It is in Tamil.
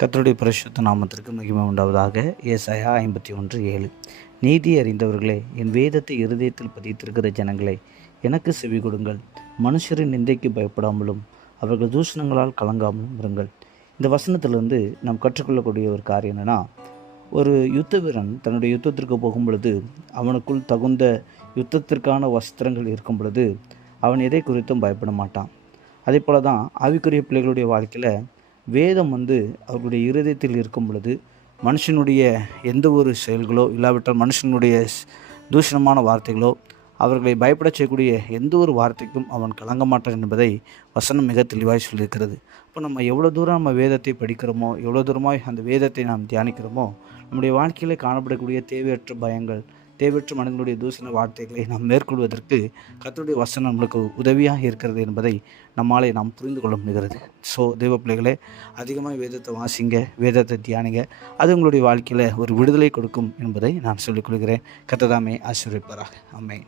கர்த்தருடைய பரிசுத்த நாமத்திற்கு மகிமை உண்டாவதாக. ஏசாயா 51:7. நீதி அறிந்தவர்களே, என் வேதத்தை இருதயத்தில் பதித்திருக்கிற ஜனங்களே, எனக்கு செவி கொடுங்கள். மனுஷரின் நிந்தைக்கு பயப்படாமலும் அவர்கள் தூஷணங்களால் கலங்காமலும் இருங்கள். இந்த வசனத்திலிருந்து நாம் கற்றுக்கொள்ளக்கூடிய ஒரு காரியம் என்னென்னா, ஒரு யுத்த வீரன் தன்னுடைய யுத்தத்திற்கு போகும் பொழுது அவனுக்குள் தகுந்த யுத்தத்திற்கான வஸ்திரங்கள் இருக்கும் பொழுது அவன் எதை குறித்தும் பயப்பட மாட்டான். அதே போல தான் ஆவிக்குரிய பிள்ளைகளுடைய வாழ்க்கையில் வேதம் அவர்களுடைய இருதயத்தில் இருக்கும் பொழுது மனுஷனுடைய எந்த ஒரு செயல்களோ இல்லாவிட்டால் மனுஷனுடைய தூஷணமான வார்த்தைகளோ அவர்களை பயப்பட செய்யக்கூடிய எந்த ஒரு வார்த்தைக்கும் அவன் கலங்க மாட்டான் என்பதை வசனம் மிக தெளிவாய் சொல்லியிருக்கிறது. இப்போ நம்ம எவ்வளோ தூரம் நம்ம வேதத்தை படிக்கிறோமோ, எவ்வளோ தூரமாய் அந்த வேதத்தை நாம் தியானிக்கிறோமோ, நம்முடைய வாழ்க்கையில் காணப்படக்கூடிய தேவையற்ற பயங்கள், தேவையற்ற மனிதனுடைய தூஷண வார்த்தைகளை நாம் மேற்கொள்வதற்கு கர்த்தருடைய வசனம் நம்மளுக்கு உதவியாக இருக்கிறது என்பதை நாம் புரிந்து கொள்ள முடிகிறது. ஸோ தெய்வ பிள்ளைகளே, அதிகமாக வேதத்தை வாசிங்க, வேதத்தை தியானிங்க. அது உங்களுடைய வாழ்க்கையில் ஒரு விடுதலை கொடுக்கும் என்பதை நான் சொல்லிக்கொள்கிறேன். கர்த்தர் தாமே ஆசீர்வதிப்பாராக. ஆமென்.